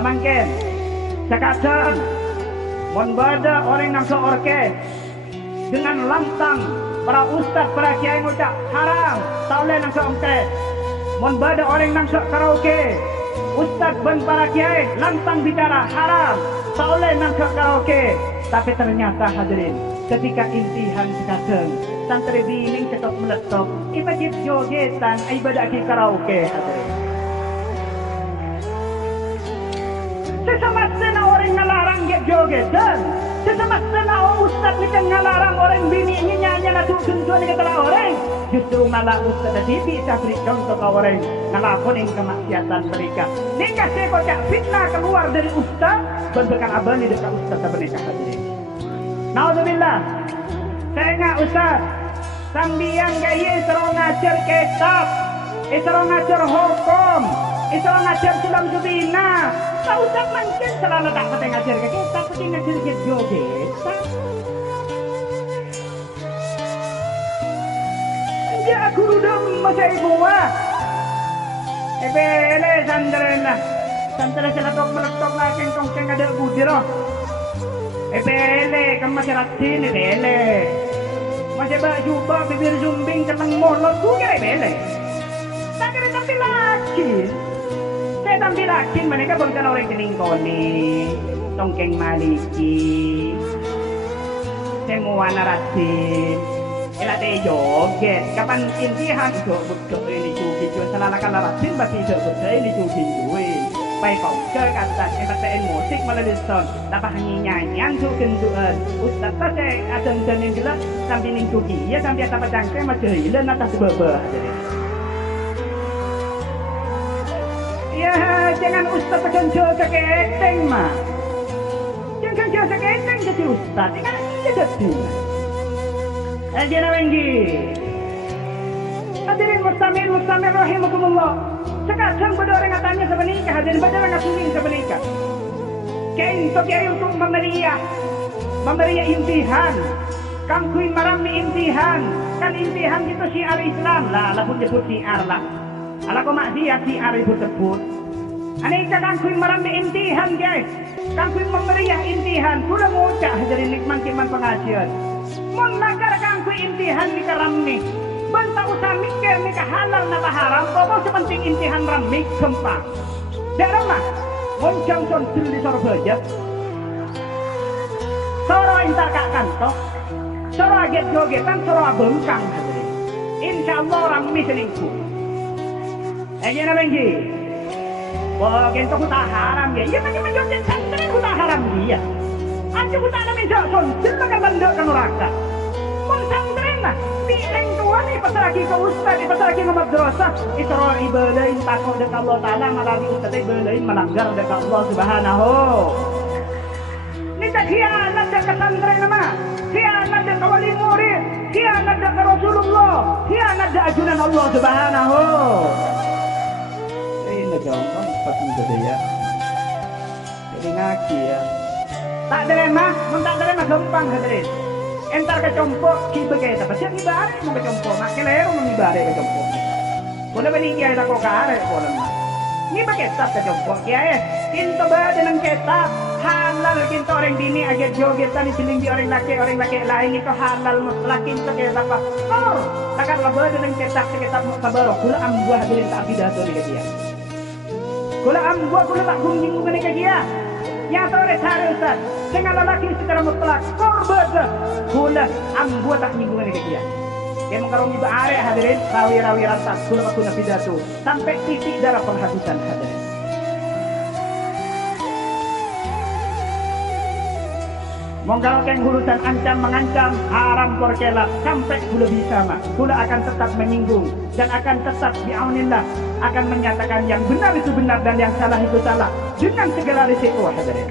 Semangkin sekadang mon bada orang nang orke dengan lantang para ustaz para kiai ngucap haram tak boleh nang orke. Mon bada orang nang karaoke ustaz dan para kiai lantang bicara haram tak boleh nang karaoke. Tapi ternyata hadirin ketika intihan sekadang santri bining cetok meletok ibajit jogetan ibadah ki karaoke hadirin. Sesemasa orang ngalarang get jogetan, sesemasa ustaz ni ngalarang orang bini ini nyanyi na tujuan ni kata orang, justru malah ustaz tadi bisa beri contoh ke orang ngelakuin kemaksiatan mereka. Nikah saya kocak fitnah keluar dari ustaz, bentukan abani dekat ustaz menikah hadirin. Nauzubillah, saya ingat ustaz, sambiang gaya serong ngajar kitab, serong ngajar hukum, serong ngajar sulam subina. Tahu tak mungkin selalu tak pernah ngajar ke kita, tapi ngajar ke joget. Ya guru dong masa ibu wah. Ebele sandren lah, sandren selatok meletok lagi kongkeng ada budi roh. Ebele kan masih ratin ebele, masih baju bah bibir zumbing celeng molot tu kira ebele. Tak kira tapi lagi. Saya tampil yakin mereka bukan orang keningkoni, tongkeng maliki, semua narasin, elade joget. Kapan intihan betul ini cuci cuci selalakan narasin bagi betul ini cuci cuci. Baik kau kata ebatain musik melalui sound, dapat nyanyian cuci cuci. Ustaz saya ada yang jelas sambil cuci, ya sambil apa cangkeng macam hilang atas beber. Ya, jangan ustaz kencur seketeng mah. Jangan kencur seketeng jadi ustaz. Ini kan jadi. Jangan lagi. Hadirin mustamil rahimakumullah. Sekarang pada orang katanya semenikah, hadirin pada orang ngasuhin semenikah. Kiai untuk memberiya intihan. Kangkui marami intihan. Kan intihan itu syiar Islam lah, lah pun disebut syiar lah. Ala ko maksiat si ari tersebut. Aneka kangkuin marami intihan guys. Kangkuin memberiah intihan. Kula ngucap dari nikmat kiman pengajian. Mon nakar kangkuin intihan ni karamni. Banta usah mikir ni halal na haram. Pokok sepenting intihan ramik kempang. Darah mah. Mon jangson di sorbeja. Soro intar kak kantok. Soro aget jogetan. Soro abengkang. Insyaallah rammi selingkuh. Jangan lagi. Wah, kita tak haram ya. Ya macam joget santri kita haram dia. Aja kita nak minta sonsil maka benda ke neraka. Mun santri lah. Pilih tua ni pasal lagi ke ustaz, pasal lagi ke madrasah. Itu orang ibadahin takut dekat Allah Taala melalui ustaz ibadahin melanggar dekat Allah Subhanahu. Ni tak khianat dekat santri nama. Khianat dekat wali murid. Khianat dekat Rasulullah. Khianat dekat ajunan Allah Subhanahu. Gampang pasti gede ya. Jadi ngaki ya. Tak derema, tak derema gampang hadirin. Entar kecompok ki begitu. Pasti ngibare mau kecompok, mak kelero mau ngibare kecompok. Boleh bening kiai tak kok kare boleh. Ni pakai tak kecompok kiai. Kinto ba dengan kitab halal kinto orang dini agak jogetan di siling di orang laki lain itu halal mutlak kinto kiai apa? Oh, takkan lebih dengan kitab kabarok. Kula ambuah hadirin tak pidato di dia. Kula ambuah kula tak kunjung ke dia. Ya sore cari ustaz. Dengan lelaki secara mutlak korban. Kula ambuah tak nyinggung ke dia. Yang mengkarungi bahare hadirin rawi-rawi rata kula makuna pidato sampai titik darah penghabisan hadirin. Monggal keng urusan ancam mengancam haram korkelap sampai kula bisa mah kula akan tetap menyinggung dan akan tetap bi'aunillah akan menyatakan yang benar itu benar dan yang salah itu salah dengan segala risiko hadirin.